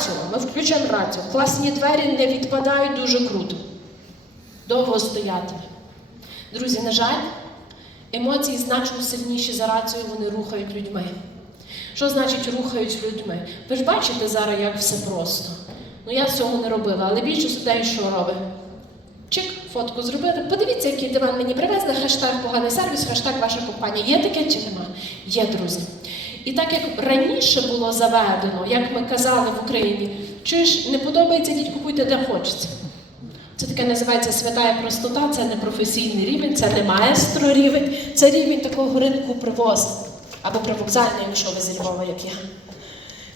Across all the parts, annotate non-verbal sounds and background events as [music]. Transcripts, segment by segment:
раціо, ми включимо раціо. Класні двері не відпадають дуже круто. Довго стояти. Друзі, на жаль, емоції значно сильніші за рацію, вони рухають людьми. Що значить рухають людьми? Ви ж бачите зараз, як все просто. Ну я цього не робила, але більшість людей що робить? Чик, фотку зробили. Подивіться, який диван мені привезли, хештег поганий сервіс, хештег ваша компанія. Є таке чи нема? Є, друзі. І так як раніше було заведено, як ми казали в Україні, ж не подобається діть, купуйте де хочеться. Це таке називається святая простота, це не професійний рівень, це не маестро рівень, це рівень такого ринку привозу. Або привокзальний, якщо ви зі Львова, як я.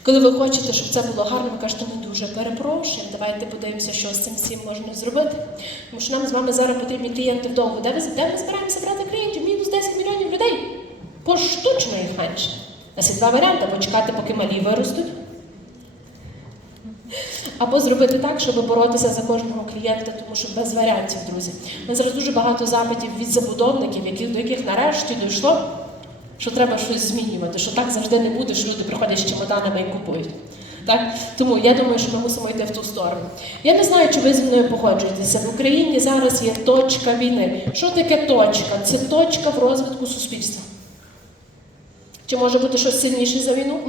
Коли ви хочете, щоб це було гарно, ви кажете, ми дуже перепрошуємо, давайте подивимося, що з цим всім можна зробити. Тому що нам з вами зараз потрібні клієнти вдовго. Де, де ми збираємося брати клієнтів? Мінус 10 мільйонів людей. Поштучно їх менше. У нас є два варіанти, або чекати, поки малі виростуть. Або зробити так, щоб боротися за кожного клієнта, тому що без варіантів, друзі. Ми зараз дуже багато запитів від забудовників, до яких нарешті дійшло, що треба щось змінювати, що так завжди не буде, що люди приходять з чемоданами і купують. Так? Тому я думаю, що ми мусимо йти в ту сторону. Я не знаю, чи ви зі мною погоджуєтеся. В Україні зараз є точка війни. Що таке точка? Це точка в розвитку суспільства. Чи може бути щось сильніше за війну?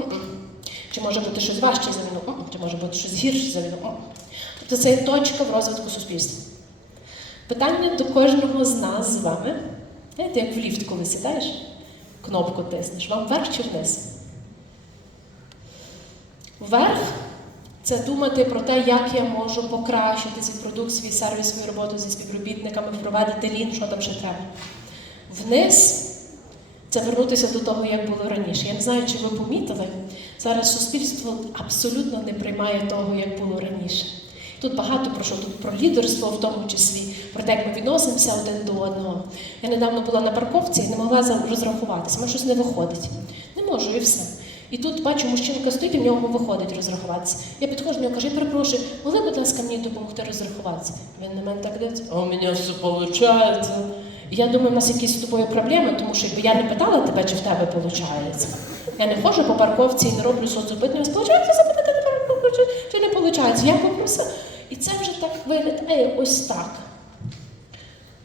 Чи може бути щось важче за війну? Чи може бути щось гірше за війну? Тобто це є точка в розвитку суспільства. Питання до кожного з нас з вами. Знаєте, як в ліфт, коли сідаєш, кнопку тиснеш, вам вверх чи вниз? Вверх це думати про те, як я можу покращити свій продукт, свій сервіс, свою роботу зі співробітниками, впровадити лін, що там ще треба. Вниз це вернутися до того, як було раніше. Я не знаю, чи ви помітили, зараз суспільство абсолютно не приймає того, як було раніше. Тут багато про що тут про лідерство, в тому числі, про те, як ми відносимося один до одного. Я недавно була на парковці і не могла розрахуватися, мене щось не виходить. Не можу і все. І тут бачу, мужчинка стоїть, і в нього виходить розрахуватися. Я підходжу до нього кажу, перепрошую, могли, будь ласка, мені допомогти розрахуватися? Він на мене так дивиться, а у мене все виходить. Я думаю, у нас якісь з тобою проблеми, тому що якби я не питала тебе, чи в тебе виходить. Я не ходжу по парковці і не роблю соцопитування, сполучається запитати парковку, чи, чи не виходить. Я попросила. І це вже так виглядає ось так.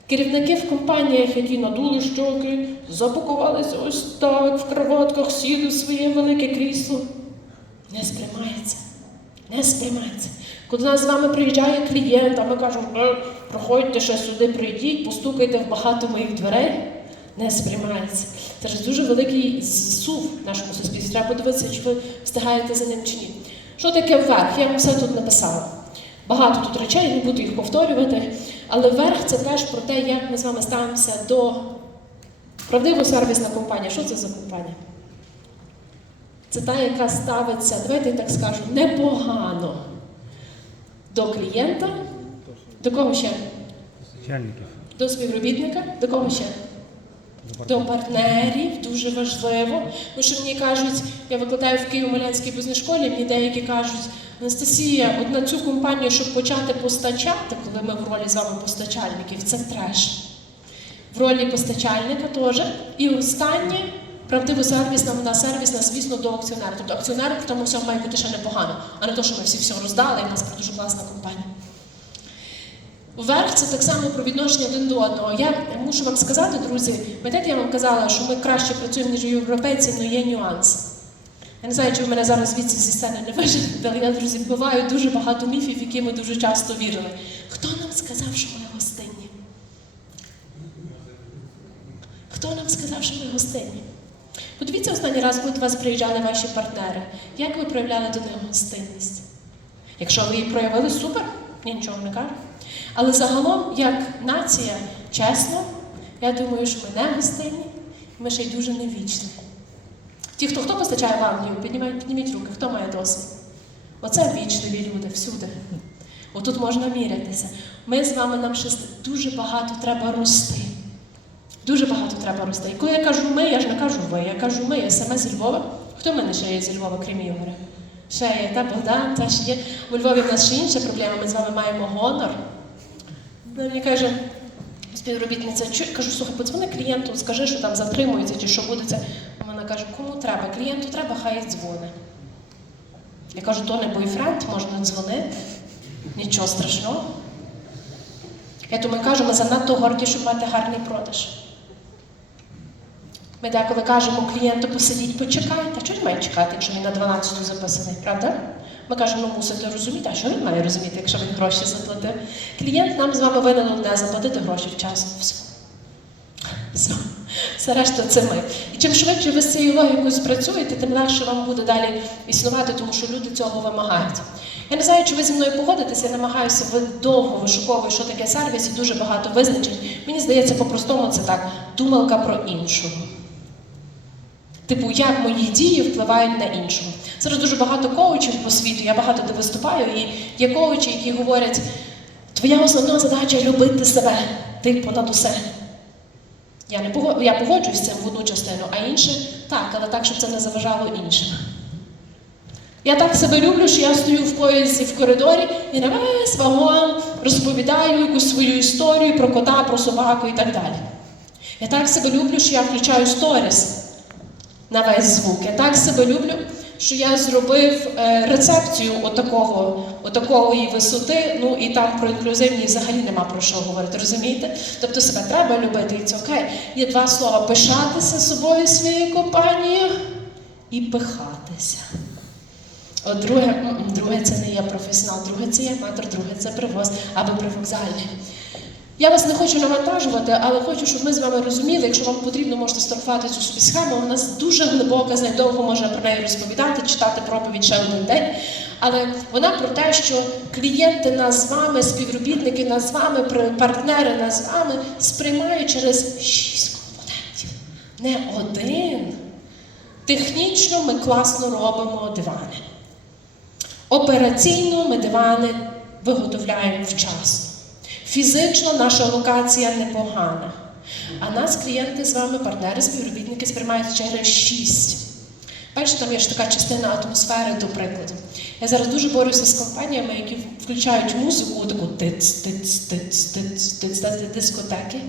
Керівники в компаніях, які надули щоки, запакувалися ось так, в кроватках, сіли в своє велике крісло. Не сприймається. Не сприймається. Коли до нас з вами приїжджає клієнт, а ми кажемо, «Е, проходьте ще сюди, прийдіть, постукайте в багато моїх дверей, не сприймається. Це ж дуже великий зсув в нашому суспільстві. Треба подивитися, чи ви встигаєте за ним чи ні. Що таке вверх? Я вам все тут написала. Багато тут речей, не буду їх повторювати. Але вверх це теж про те, як ми з вами ставимося до правдиво сервісна компанія. Що це за компанія? Це та, яка ставиться, давайте я так скажу, непогано до клієнта, до кого ще? До співробітника, до кого ще? До партнерів, дуже важливо. Тому що мені кажуть, я викладаю в Києво-Малянській бізнес-школі, мені деякі кажуть, Анастасія, от на цю компанію, щоб почати постачати, коли ми в ролі з вами постачальників, це треш. В ролі постачальника теж. І останнє, правдиво сервісна, вона сервісна, звісно, до акціонера. Тобто акціонер в тому всьому має бути ще непогано, а не то, що ми всі все роздали, і в нас дуже класна компанія. Вверх це так само про відношення один до одного. Я мушу вам сказати, друзі, пам'ятаєте, я вам казала, що ми краще працюємо, ніж європейці, але є нюанс. Я не знаю, чи ви мене зараз звідси зі сцени не виженете, але я, друзі, вбиваю дуже багато міфів, в які ми дуже часто вірили. Хто нам сказав, що ми гостинні? Хто нам сказав, що ми гостинні? Подивіться останній раз, коли до вас приїжджали ваші партнери. Як ви проявляли до них гостинність? Якщо ви її проявили, супер, я нічого не кажу. Але загалом, як нація, чесно, я думаю, що ми не гостинні, ми ще й дуже невічні. Ті, хто хто постачає в Англію, підніміть, підніміть руки, хто має досвід? Оце вічливі люди всюди. Отут можна мірятися. Ми з вами нам ще дуже багато треба рости. Дуже багато треба рости. І коли я кажу ми, я ж не кажу ви, я кажу ми, я саме зі Львова. Хто в мене ще є зі Львова, крім Ігоря? Ще є та Богдан, та ще є. У Львові в нас ще інша проблема, ми з вами маємо гонор. Мені каже, співробітниця, «Чу- кажу, слухай, подзвони клієнту, скажи, що там затримується чи що буде. Вона каже, кому треба? Клієнту треба, хай дзвони. Я кажу, то не бойфренд, можна дзвонити, нічого страшного. Я тому кажу, ми занадто горді, щоб мати гарний продаж. Ми деколи кажемо клієнту посидіть, почекайте. Чого він має чекати, якщо він на 12 записаний, правда? Ми кажемо, ну мусите розуміти, а що він має розуміти, якщо він гроші заплатив? Клієнт нам з вами винен одне заплатити гроші вчасно. Все. Все. Все решта це ми. І чим швидше ви з цією логікою спрацюєте, тим легше вам буде далі існувати, тому що люди цього вимагають. Я не знаю, чи ви зі мною погодитеся, я намагаюся ви довго вишуковую, що таке сервіс, і дуже багато визначень. Мені здається, по-простому це так: думалка про іншого. Типу, як мої дії впливають на іншого. Зараз дуже багато коучів по світу, я багато де виступаю, і є коучі, які говорять, твоя основна задача любити себе, ти понад усе. Я не пого- я погоджуюсь з цим в одну частину, а інше так, але так, щоб це не заважало іншим. Я так себе люблю, що я стою в поїзді в коридорі і на весь вагон розповідаю якусь свою історію про кота, про собаку і так далі. Я так себе люблю, що я включаю сторіс на весь звук. Я так себе люблю, що я зробив е, рецепцію отакого, отакої висоти, ну і там про інклюзивність взагалі нема про що говорити, розумієте? Тобто себе треба любити, і це окей. Є два слова: пишатися собою своєю компанією і пихатися. От друге, друге це не є професіонал, друге це є аматор, друге це привоз або привокзальний. Я вас не хочу навантажувати, але хочу, щоб ми з вами розуміли, якщо вам потрібно, можете стартувати цю собі схему. У нас дуже глибока, довго можна про неї розповідати, читати проповідь ще один день. Але вона про те, що клієнти нас з вами, співробітники нас з вами, партнери нас з вами сприймають через шість компонентів. Не один. Технічно ми класно робимо дивани. Операційно ми дивани виготовляємо вчасно. Фізично наша локація непогана. А нас клієнти з вами, партнери, співробітники сприймають через шість. Бачите, там є ж така частина атмосфери, до прикладу. Я зараз дуже борюся з компаніями, які включають музику, таку тиц, тиц, тиц, тиц, тиц, це дискотеки.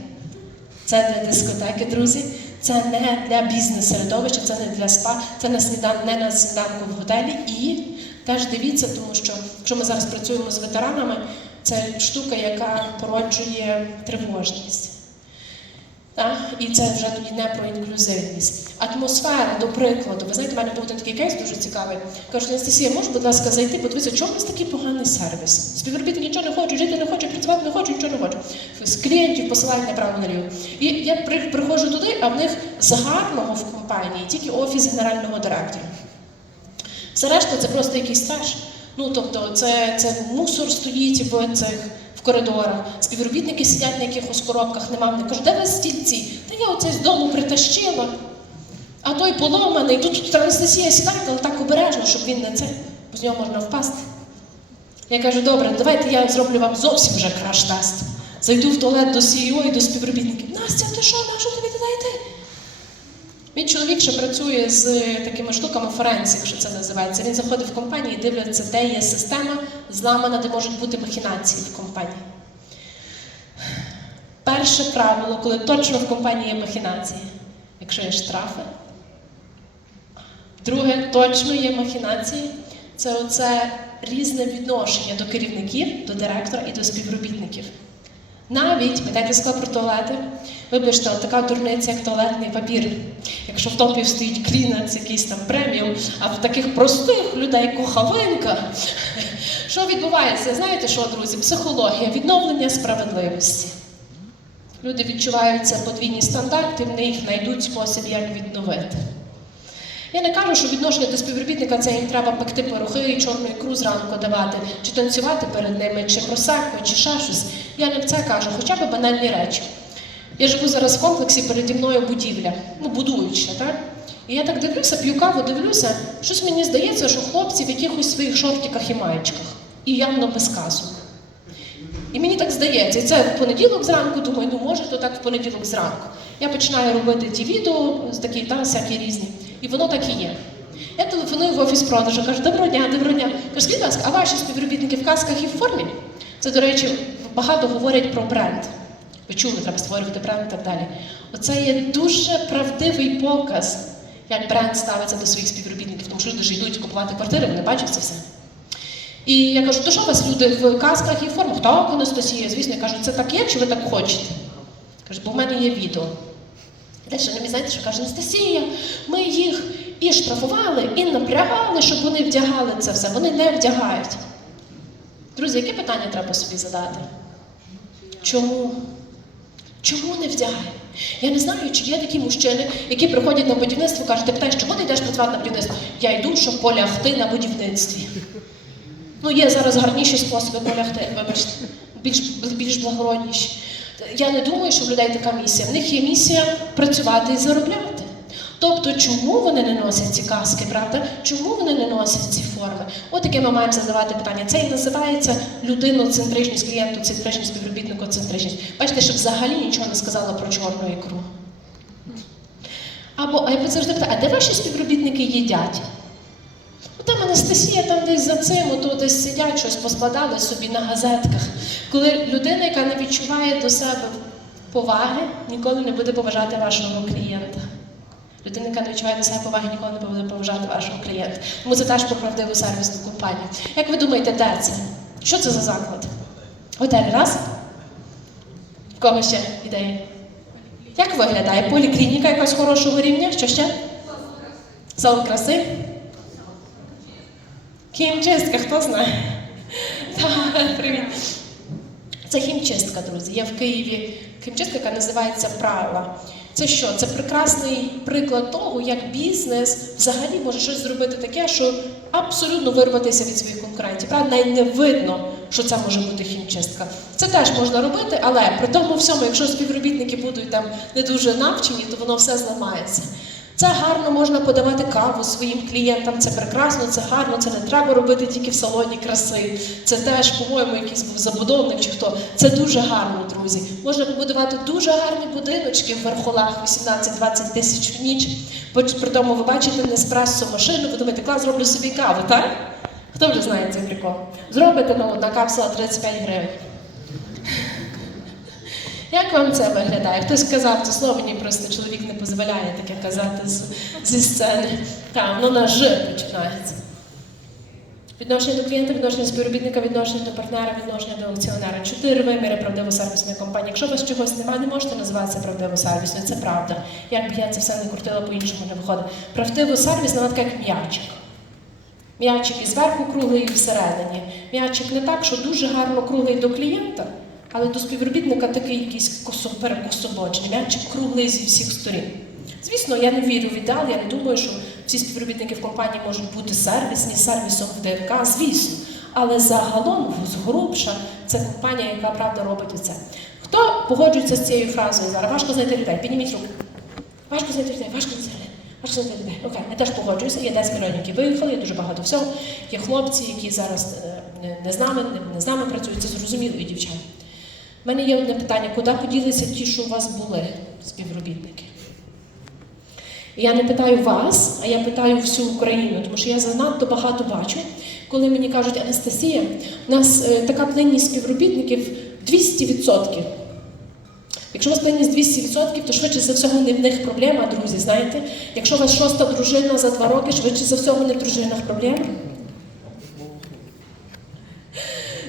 Це не дискотеки, друзі. Це не для бізнес-середовища, це не для спа, це не, снідан, не на сніданку в готелі. І теж дивіться, тому що якщо ми зараз працюємо з ветеранами, це штука, яка породжує тривожність. Так? І це вже тоді не про інклюзивність. Атмосфера, до прикладу, ви знаєте, в мене був такий кейс дуже цікавий. Кажуть, Анастасія, можеш, будь ласка, зайти, подивитися, чому у нас такий поганий сервіс? Співробітники нічого не хочуть, жити не хочуть, працювати не хочуть, нічого не хочуть. З клієнтів посилають направо наліво. І я приходжу туди, а в них з гарного в компанії тільки офіс генерального директора. Все решта це просто якийсь треш. Ну тобто, це, це мусор стоїть в цих в коридорах. Співробітники сидять на якихось коробках, нема. Вони кажуть, де вас стільці? Та я оце з дому притащила. А той поломаний, тут, тут Анастасія сідайте, але так обережно, щоб він не це, бо з нього можна впасти. Я кажу, добре, давайте я зроблю вам зовсім вже краш-тест. Зайду в туалет до CEO і до співробітників. Настя, ти що, на що тобі туди? Мій чоловік ще працює з такими штуками форенсик, що це називається. Він заходить в компанію і дивляться, де є система зламана, де можуть бути махінації в компанії. Перше правило, коли точно в компанії є махінації, якщо є штрафи. Друге, точно є махінації, це оце різне відношення до керівників, до директора і до співробітників. Навіть, так і про туалети. Вибачте, така дурниця, як туалетний папір. Якщо в топі стоїть клінець, якийсь там преміум, а в таких простих людей кохавинка. Що відбувається? Знаєте що, друзі? Психологія, відновлення справедливості. Люди відчувають це подвійні стандарти, в них знайдуть спосіб, як відновити. Я не кажу, що відношення до співробітника це їм треба пекти порохи і чорну ікру зранку давати, чи танцювати перед ними, чи просеко, чи ще щось. Я не це кажу, хоча б банальні речі. Я живу зараз в комплексі, переді мною будівля, ну будують ще, так? І я так дивлюся, п'ю каву, дивлюся, щось мені здається, що хлопці в якихось своїх шортиках і маєчках. І явно без казу. І мені так здається, це в понеділок зранку, думаю, ну може, то так в понеділок зранку. Я починаю робити ті відео, такі, та, всякі різні. І воно так і є. Я телефоную в офіс продажу, кажу, доброго дня, доброго дня. Кажу, скажіть, будь ласка, а ваші співробітники в касках і в формі? Це, до речі, багато говорять про бренд. Ви чули, треба створювати бренд і так далі. Оце є дуже правдивий показ, як бренд ставиться до своїх співробітників, тому що люди ж йдуть купувати квартири, вони бачать це все. І я кажу, то що у вас люди в касках і в формах? Так, Анастасія, звісно, я кажу, це так є, чи ви так хочете? Каже, бо в мене є відео. Далі вони знаєте, що каже, Анастасія, ми їх і штрафували, і напрягали, щоб вони вдягали це все. Вони не вдягають. Друзі, яке питання треба собі задати? Чому? Чому не вдягає? Я не знаю, чи є такі мужчини, які приходять на будівництво, кажуть, ти питаєш, чому ти йдеш працювати на будівництво? Я йду, щоб полягти на будівництві. Ну, є зараз гарніші способи полягти, вибачте, більш, більш благородніші. Я не думаю, що в людей така місія. В них є місія працювати і заробляти. Тобто, чому вони не носять ці каски, правда? Чому вони не носять ці форми? От таке ми маємо задавати питання. Це і називається людиноцентричність, клієнтоцентричність, співробітникоцентричність. Бачите, що взагалі нічого не сказала про чорну ікру. Або а я завжди питаю, а де ваші співробітники їдять? Ну, Там Анастасія там десь за цим, ото десь сидять, щось поскладали собі на газетках. Коли людина, яка не відчуває до себе поваги, ніколи не буде поважати вашого клієнта. Людина, яка не відчуває до себе поваги, ніколи не буде поважати вашого клієнта. Тому це теж про правдиву сервісну компанію. Як ви думаєте, де це? Що це за заклад? Готель, раз? Кого ще ідеї? Як виглядає? Поліклініка якогось хорошого рівня? Що ще? Салон краси? Хімчистка, хто знає? Так, привіт. Це хімчистка, друзі. Я в Києві хімчистка, яка називається Правила. Це що? Це прекрасний приклад того, як бізнес взагалі може щось зробити таке, що абсолютно вирватися від своїх конкурентів. Правда, навіть не видно, що це може бути хімчистка. Це теж можна робити, але при тому всьому, якщо співробітники будуть там не дуже навчені, то воно все зламається. Це гарно можна подавати каву своїм клієнтам, це прекрасно, це гарно, це не треба робити тільки в салоні краси. Це теж, по-моєму, якийсь був забудовник чи хто. Це дуже гарно, друзі. Можна побудувати дуже гарні будиночки в верхолах 18-20 тисяч в ніч. При тому ви бачите неспресо машину, ви думаєте, клас, зроблю собі каву, так? Хто вже знає цей прикол? Зробите ну, одна капсула 35 гривень. Як вам це виглядає? Хтось сказав це слово, ні, просто чоловік не дозволяє таке казати з, зі сцени. Так, воно на Ж починається. Відношення до клієнта, відношення співробітника, відношення до партнера, відношення до аукціонера. Чотири виміри правдиво-сервісної компанії. Якщо у вас чогось немає, не можете називати це правдиво-сервісною. Це правда. Як би я це все не крутила, по-іншому не виходить. Правдиво-сервісна, вона така як м'ячик. М'ячик і зверху круглий, і всередині. М'ячик не так, що дуже гарно круглий до клієнта, але до співробітника такий якийсь косо, перекособочний. М'ячик круглий зі всіх сторін. Звісно, я не вірю в ідеал, я не думаю, що всі співробітники в компанії можуть бути сервісні, сервісом в ДНК, звісно. Але загалом згрубша це компанія, яка правда робить оце. Хто погоджується з цією фразою зараз? Важко знайти людей. Підніміть руку. Важко знайти людей, важко знайти людей. Важко знайти людей. Окей, я теж погоджуюся. Є 10 мільйонів, які виїхали, є дуже багато всього. Є хлопці, які зараз е, не, з нами, не з нами працюють, це зрозуміло, і дівчата. У мене є одне питання: куди поділися ті, що у вас були, співробітники? Я не питаю вас, а я питаю всю Україну, тому що я занадто багато бачу, коли мені кажуть, Анастасія, у нас е, така плинність співробітників 200%. Якщо у вас плинність 200%, то швидше за всього не в них проблема, друзі, знаєте? Якщо у вас шоста дружина за два роки, швидше за всього не в дружинах проблема.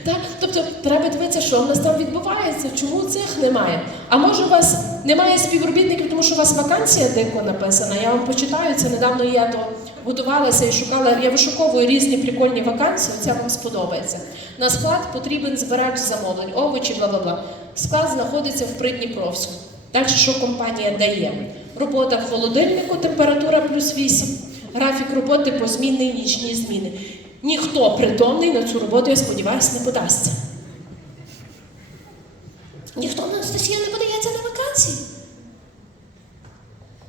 Так? Тобто треба дивитися, що в нас там відбувається, чому цих немає. А може у вас немає співробітників, тому що у вас вакансія дико написана. Я вам почитаю це недавно. Я до готувалася і шукала. Я вишуковую різні прикольні вакансії. Це вам сподобається. На склад потрібен збирач замовлень, овочі, бла бла бла. Склад знаходиться в Придніпровську. Далі що компанія дає? Робота в холодильнику, температура плюс 8, графік роботи позмінний, нічні зміни. Ніхто притомний на цю роботу, я сподіваюся, не подасться. Ніхто на Анастасія не подається на вакансії.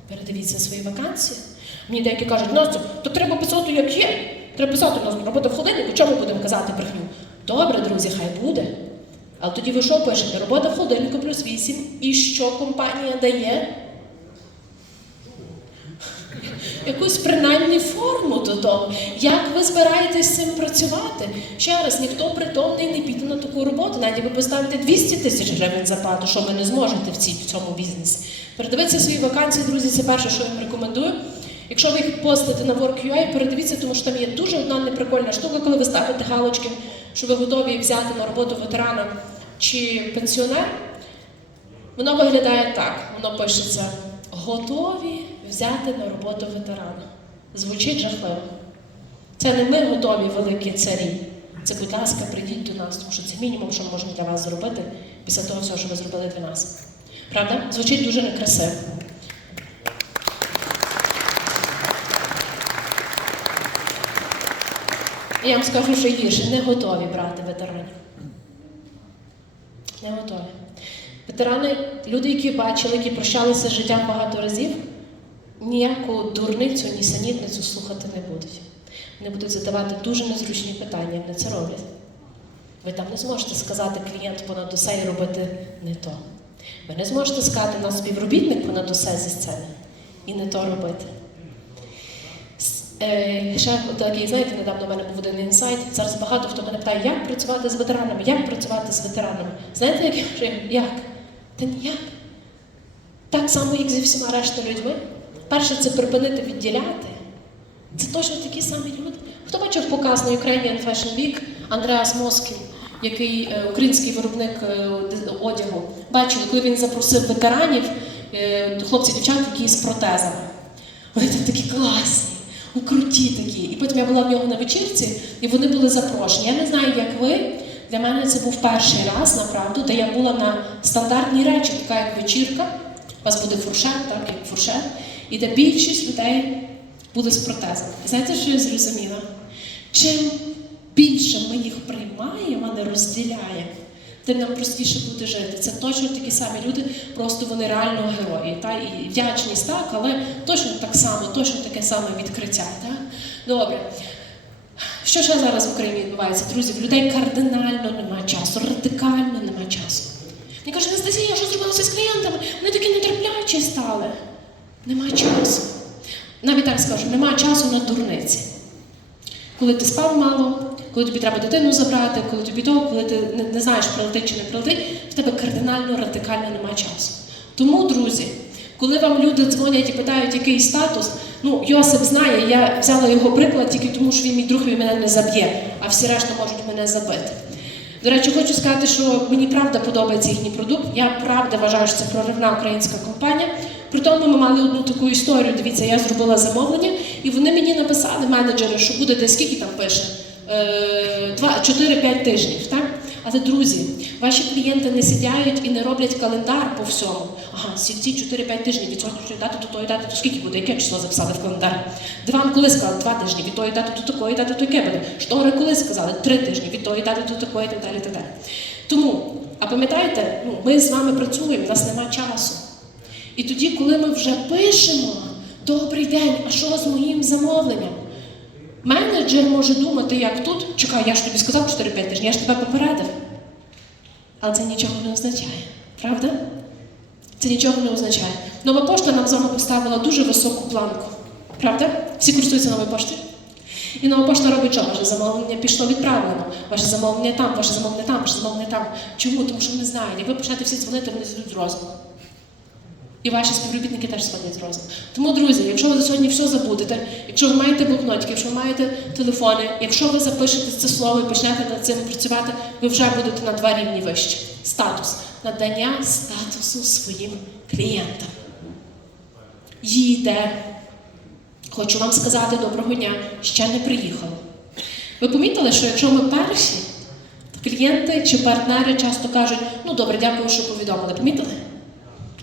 Передивіться свої вакансії. Мені деякі кажуть, Настя, то треба писати, як є. Треба писати у нас робота в холодильнику, чому будемо казати брехню? Добре, друзі, хай буде. Але тоді ви що пишете? Робота в холодильнику плюс 8. І що компанія дає? Якусь принаймні форму до того. Як ви збираєтесь з цим працювати? Ще раз, ніхто притомний не піде на таку роботу, навіть ви поставите 200 тисяч гривень зарплату, що ви не зможете в, цій, в цьому бізнесі. Передивитися свої вакансії, друзі, це перше, що я вам рекомендую. Якщо ви їх постите на Work.ua, передивіться, тому що там є дуже одна неприкольна штука, коли ви ставите галочки, що ви готові взяти на роботу ветерана чи пенсіонера. Воно виглядає так: воно пишеться готові взяти на роботу ветерана. Звучить жахливо. Це не ми готові великі царі. Це, будь ласка, прийдіть до нас, тому що це мінімум, що ми можемо для вас зробити після того всього, що ви зробили для нас. Правда? Звучить дуже некрасиво. І Я вам скажу, що гірше, не готові брати ветеранів. Не готові. Ветерани, люди, які бачили, які прощалися з життям багато разів, ніяку дурницю, ні санітницю слухати не будуть. Вони будуть задавати дуже незручні питання, вони це роблять. Ви там не зможете сказати клієнт понад усе і робити не то. Ви не зможете сказати на співробітник понад усе зі сцени і не то робити. Е, ще такий, знаєте, недавно в мене був один інсайт. Зараз багато хто мене питає, як працювати з ветеранами, як працювати з ветеранами. Знаєте, як я кажу, як? Та ніяк. Так само, як зі всіма решта людьми. Перше, це припинити відділяти. Це точно такі самі люди. Хто бачив показ на Ukrainian Fashion Week Андреас Москін, який е, український виробник е, одягу, бачили, коли він запросив ветеранів, е, хлопців-дівчат, які з протезами. Вони там такі класні, ну, круті такі. І потім я була в нього на вечірці, і вони були запрошені. Я не знаю, як ви. Для мене це був перший раз, направду, де я була на стандартній речі, така як вечірка. У вас буде фуршет, так, як фуршет, і де більшість людей були з протезами. Знаєте, що я зрозуміла? Чим більше ми їх приймаємо, а не розділяємо, тим нам простіше буде жити. Це точно такі самі люди, просто вони реально герої. Та? І вдячність так, але точно так само, точно таке саме відкриття. Так? Добре. Що ще зараз в Україні відбувається? Друзі, в людей кардинально немає часу, радикально немає часу. Мені кажуть, Анастасія, що зробилося з клієнтами? Вони такі нетерплячі стали. Нема часу. Навіть так скажу, нема часу на дурниці. Коли ти спав мало, коли тобі треба дитину забрати, коли тобі то, коли ти не, не знаєш, прилетить чи не прилетить, в тебе кардинально, радикально немає часу. Тому, друзі, коли вам люди дзвонять і питають, який статус, ну Йосип знає, я взяла його приклад тільки тому, що він мій друг він мене не заб'є, а всі решта можуть мене забити. До речі, хочу сказати, що мені правда подобається їхній продукт. Я правда вважаю, що це проривна українська компанія. При тому ми мали одну таку історію. Дивіться, я зробила замовлення, і вони мені написали менеджери, що буде десь скільки там пише. Е, два- 4-5 тижнів, так? Але друзі, ваші клієнти не сидять і не роблять календар по всьому. Ага, ці ці 4-5 тижнів від сьогоднішньої дати до тої дати, то скільки буде, яке число записали в календар? Де вам коли сказали? Два тижні, від тої дати до такої дати, то яке буде? Штори коли сказали? Три тижні, від тої дати до такої, так далі, так далі. Тому, а пам'ятаєте, ну, ми з вами працюємо, в нас немає часу. І тоді, коли ми вже пишемо, добрий день, а що з моїм замовленням? Менеджер може думати, як тут, чекай, я ж тобі сказав 4-5 тижнів, я ж тебе попередив. Але це нічого не означає, правда? Це нічого не означає. Нова пошта нам з вами поставила дуже високу планку. Правда? Всі користуються новою поштою? І нова пошта робить що? Ваше замовлення пішло відправлено. Ваше замовлення там, ваше замовлення там, ваше замовлення там. Чому? Тому що вони знають, як ви почнете всі дзвонити, вони зійдуть з розуму. І ваші співробітники теж сходять з. Тому, друзі, якщо ви за сьогодні все забудете, якщо ви маєте блокнотики, якщо ви маєте телефони, якщо ви запишете це слово і почнете над цим працювати, ви вже будете на два рівні вище. Статус. Надання статусу своїм клієнтам. Їде. Хочу вам сказати доброго дня, ще не приїхали. Ви помітили, що якщо ми перші, то клієнти чи партнери часто кажуть, ну добре, дякую, що повідомили. Помітили?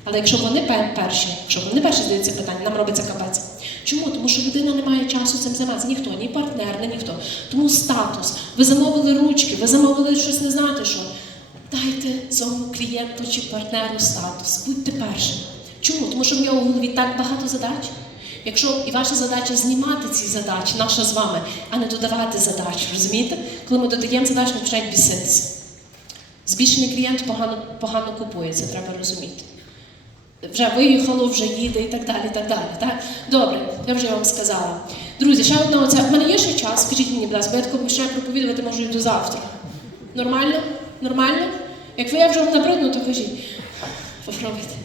Але якщо вони перші, якщо вони перші задають це питання, нам робиться капець. Чому? Тому що людина не має часу цим займатися. Ніхто, ні партнер, ні ніхто. Тому статус. Ви замовили ручки, ви замовили щось не знати що. Дайте цьому клієнту чи партнеру статус. Будьте першим. Чому? Тому що в нього в голові так багато задач. Якщо і ваша задача знімати ці задачі, наша з вами, а не додавати задач, розумієте? Коли ми додаємо задачі, починають біситися. Збільшений клієнт погано, погано купує, це треба розуміти вже виїхало, вже їде і так далі. і так далі. Так? Добре, я вже вам сказала. Друзі, ще одна оця. В мене є ще час, скажіть мені, будь ласка, я тако починаю проповідувати, можу і до завтра. Нормально? Нормально? Як ви я вже вам набридну, то кажіть. Попробуйте.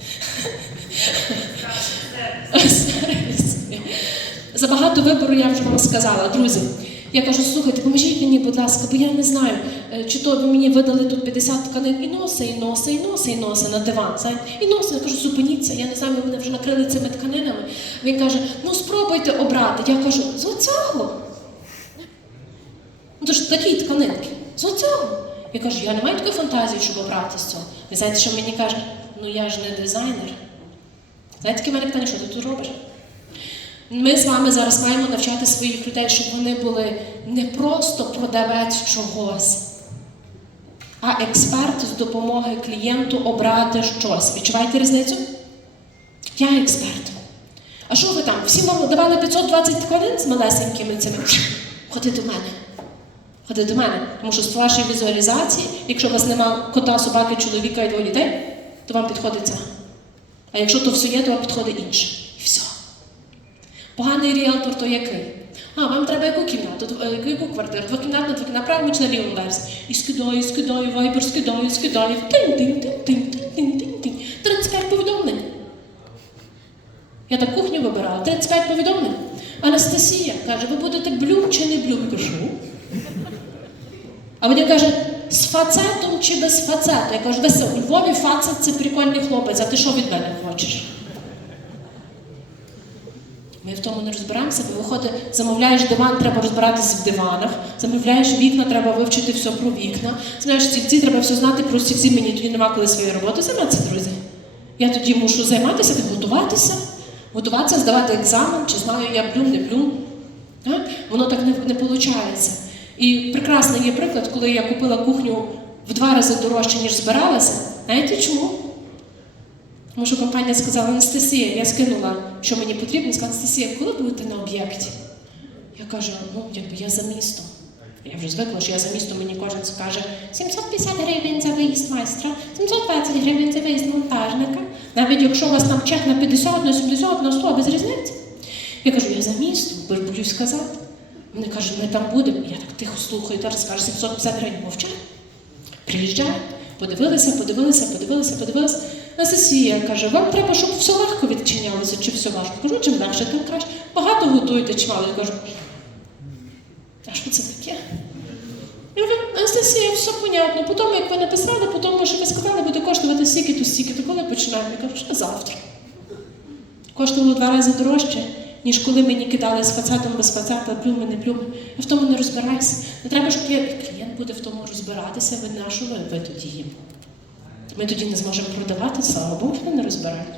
Сервіс. [laughs] Забагато вибору я вже вам сказала, друзі. Я кажу, слухайте, поможіть мені, будь ласка, бо я не знаю, е, чи то ви мені видали тут 50 тканин і носи, і носи, і носи, і носи на диван. знаєте. І носи, я кажу, зупиніться, я не знаю, ви мене вже накрили цими тканинами. Він каже, ну спробуйте обрати. Я кажу, з оцього. Ну, то ж такі тканинки. З оцього. Я кажу, я не маю такої фантазії, щоб обрати з цього. Ви знаєте, що мені каже? Ну я ж не дизайнер. Знаєте, таке мене питання, що ти тут робиш? Ми з вами зараз маємо навчати своїх людей, щоб вони були не просто продавець чогось, а експерт з допомоги клієнту обрати щось. Відчуваєте різницю? Я експерт. А що ви там? Всі вам давали 520 тканин з малесенькими цими? Ходи до мене. Ходи до мене. Тому що з вашої візуалізації, якщо у вас нема кота, собаки, чоловіка і двох дітей, то вам підходить це. А якщо то все є, то вам підходить інше. І все. Поганий ріелтор то який? А, вам треба яку кімнату, е, яку квартиру? Двокімнатна, двокімнатна, правильно чи на лівому версі? І скидаю, скидаю, вайбер, скидаю, скидаю. Тин, тин, тин, тин, тин, тин, тин, тин. 35 повідомлень. Я так кухню вибирала. 35 повідомлень. Анастасія каже, ви будете блюм чи не блюм? Кажу. А він каже, з фацетом чи без фацету? Я кажу, весело, у Львові фацет це прикольний хлопець, а ти що від мене хочеш? Ми в тому не розбираємося, бо виходить, замовляєш диван, треба розбиратися в диванах, замовляєш вікна, треба вивчити все про вікна. Знаєш, стільці треба все знати про стільці, мені тоді нема коли своєю роботою займатися, друзі. Я тоді мушу займатися, підготуватися, готуватися, здавати екзамен, чи знаю я блюм, не блюм. Так? Воно так не, не виходить. І прекрасний є приклад, коли я купила кухню в два рази дорожче, ніж збиралася. Знаєте чому? Тому що компанія сказала, Анастасія, я скинула, що мені потрібно. Сказала, Анастасія, коли будете на об'єкті? Я кажу, ну якби я за місто. Я вже звикла, що я за місто мені кожен скаже 750 гривень за виїзд майстра, 720 гривень за виїзд монтажника. Навіть якщо у вас там чек на 50, на 70, на 100, без різниці. Я кажу, я за місто, боюсь сказати. Вони кажуть, ми там будемо. Я так тихо слухаю, зараз скаже 750 гривень мовчать. Приїжджають, подивилися, подивилися, подивилися, подивилися. Анастасія каже, вам треба, щоб все легко відчинялося, чи все важко. Кажу, чим легше, тим краще. Багато готуєте. Я кажу, а що це таке? Я говорю, Анастасія, все понятно. Потім, як ви написали, потім, що ви сказали, буде коштувати стільки, то стільки, то коли починаємо? Я кажу, що завтра. Коштувало два рази дорожче, ніж коли мені кидали з фацетом без фацета, плюми, не плюми. Я в тому не розбираюся. Не треба, щоб я- клієнт буде в тому розбиратися, ви на що ви, ви тоді їм. Ми тоді не зможемо продавати, слава Богу, вони не розбирають.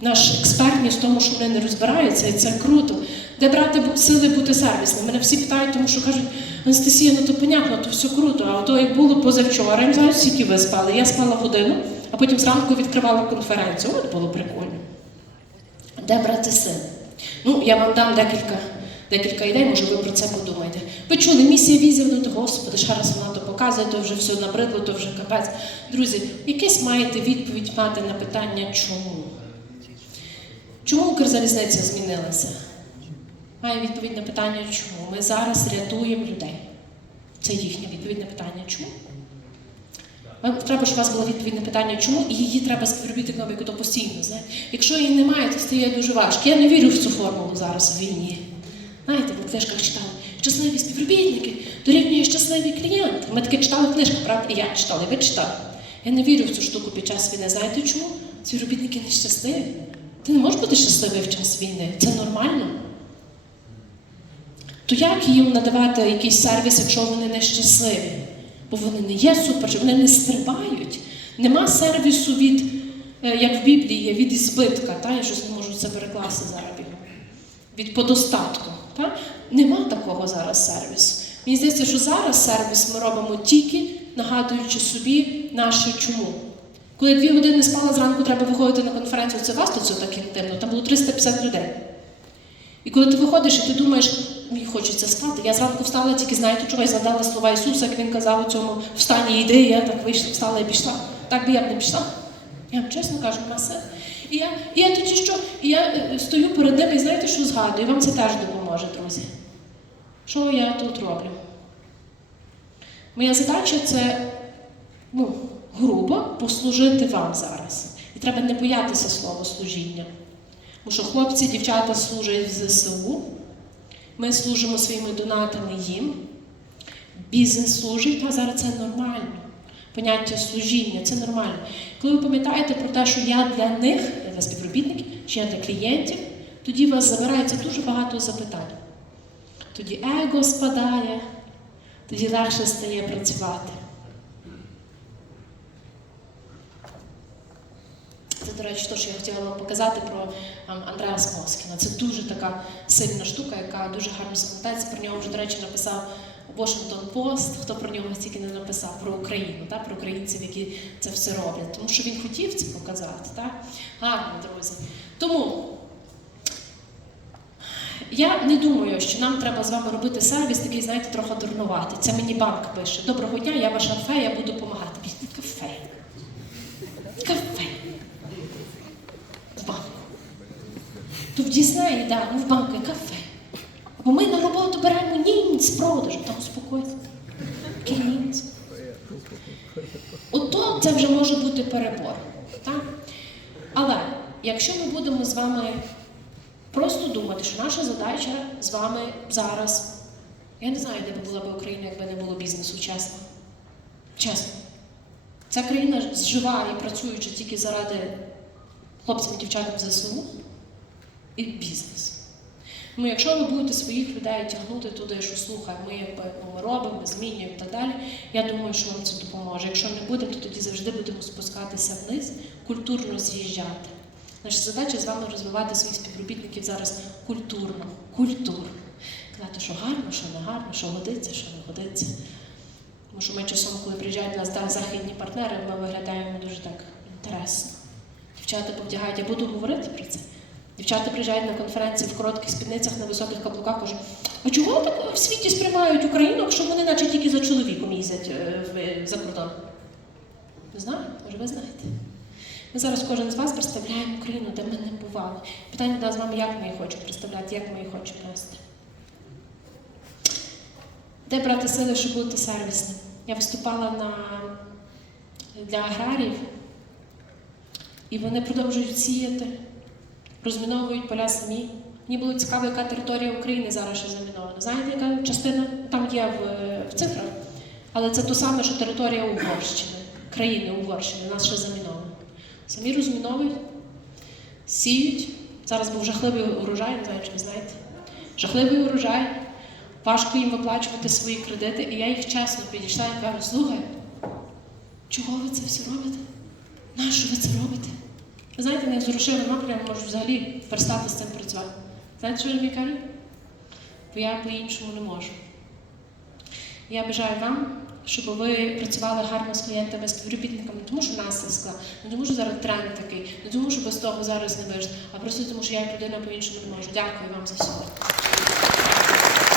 Наш експертність в тому, що вони не розбираються, і це круто. Де брати сили бути сервісним? Мене всі питають, тому що кажуть, Анастасія, ну то понятно, то все круто. А то як було позавчора, не знаю, скільки ви спали. Я спала годину, а потім зранку відкривала конференцію. От було прикольно. Де брати сили? Ну, я вам дам декілька, декілька ідей, може ви про це подумаєте. Ви чули, місія візія, ну то господи, ще раз вона то показує, то вже все набридло, то вже капець. Друзі, якесь маєте відповідь мати на питання, чому? Чому Укрзалізниця змінилася? Має відповідь на питання, чому. Ми зараз рятуємо людей. Це їхня відповідь на питання, чому. Треба, щоб у вас була відповідь на питання, чому, і її треба співробітникам, як то постійно. Знаєте. Якщо її немає, то стає дуже важко. Я не вірю в цю формулу зараз в війні. Знаєте, в книжках читали. Щасливі співробітники дорівнює щасливий клієнт. Ми таке читали книжку, правда? І я читала, і ви читали. Я не вірю в цю штуку під час війни. Знаєте чому? Співробітники не щасливі. Ти не можеш бути щасливий в час війни. Це нормально. То як їм надавати якийсь сервіс, якщо вони не щасливі? Бо вони не є супер, вони не стрибають. Нема сервісу від, е, як в Біблії, є від ізбитка. Та? Я щось не можу це перекласти зараз. Від подостатку. Та? Нема такого зараз сервісу. Мені здається, що зараз сервіс ми робимо тільки нагадуючи собі наше чому. Коли я дві години спала зранку, треба виходити на конференцію, це вас то це так інтимно, там було 350 людей. І коли ти виходиш і ти думаєш, мені хочеться спати. Я зранку встала, тільки знаєте, чого я згадала слова Ісуса, як він казав у цьому встані йди, я так вийшла, встала і пішла. Так би я б не пішла. Я вам чесно кажу, на все. І я, і я тоді що? І я е, стою перед ними і знаєте, що згадую? Вам це теж допоможе, друзі. Що я тут роблю? Моя задача це ну, грубо послужити вам зараз. І треба не боятися слова служіння. Тому що хлопці, дівчата служать в ЗСУ. Ми служимо своїми донатами їм. Бізнес служить, а зараз це нормально. Поняття служіння це нормально. Коли ви пам'ятаєте про те, що я для них, я для співробітників, чи я для клієнтів, тоді у вас забирається дуже багато запитань. Тоді его спадає, тоді легше стає працювати. Це, до речі, те, що я хотіла вам показати про ем, Андреаса Москіна. Це дуже така сильна штука, яка дуже гарно запам'ятається. Про нього вже, до речі, написав Washington Post, хто про нього стільки не написав, про Україну, та, про українців, які це все роблять. Тому що він хотів це показати. Так? Гарно, друзі. Тому я не думаю, що нам треба з вами робити сервіс такий, знаєте, трохи дурнувати. Це мені банк пише. Доброго дня, я ваша фея, я буду допомагати. Кафе. Кафе. В банку. В Діснеї, да, ну в банку кафе. Бо ми на роботу беремо німець з продажу, та успокойся. Який німець? Ото це вже може бути перебор. Так? Але якщо ми будемо з вами просто думати, що наша задача з вами зараз, я не знаю, де би була б Україна, якби не було бізнесу, чесно. Чесно. Ця країна жива і працююча тільки заради хлопцям і дівчатам ЗСУ і бізнес. Ну, якщо ви будете своїх людей тягнути туди, що слухай, ми якби ну, робимо, ми змінюємо і так далі, я думаю, що вам це допоможе. Якщо не буде, то тоді завжди будемо спускатися вниз, культурно з'їжджати. Наша задача з вами розвивати своїх співробітників зараз культурно, культурно. Казати, що гарно, що не гарно, що годиться, що не годиться. Тому що ми часом, коли приїжджають нас да, західні партнери, ми виглядаємо дуже так інтересно. Дівчата повдягають, я буду говорити про це. Дівчата приїжджають на конференції в коротких спідницях на високих каблуках, кажуть, а чого так в світі сприймають Україну, якщо вони наче тільки за чоловіком їздять е, в- за кордон? Не знаю, може ви знаєте. Ми зараз кожен з вас представляємо Україну, де ми не бували. Питання до з вами, як ми її хочемо представляти, як ми її хочемо нести. Де брати сили, щоб бути сервісним? Я виступала на... для аграріїв, і вони продовжують сіяти, розміновують поля самі. Мені було цікаво, яка територія України зараз ще замінована. Знаєте, яка частина там є в, в цифрах? Але це то саме, що територія Угорщини, країни Угорщини, нас ще заміновано. Самі розміновують, сіють. Зараз був жахливий урожай, не знаю, чи ви знаєте. Жахливий урожай. Важко їм виплачувати свої кредити, і я їх чесно підійшла і кажу, слухай, чого ви це все робите? Нащо ви це робите? Ви знаєте, не з грошима напрямом можу взагалі перестати з цим працювати. Знаєте, що я мені кажу? Бо я по-іншому не можу. Я бажаю вам, щоб ви працювали гарно з клієнтами, з співробітниками, не тому що нас не тому, що зараз тренд такий, не тому, що без того зараз не вижити, а просто тому, що я як людина по-іншому не можу. Дякую вам за сьогодні.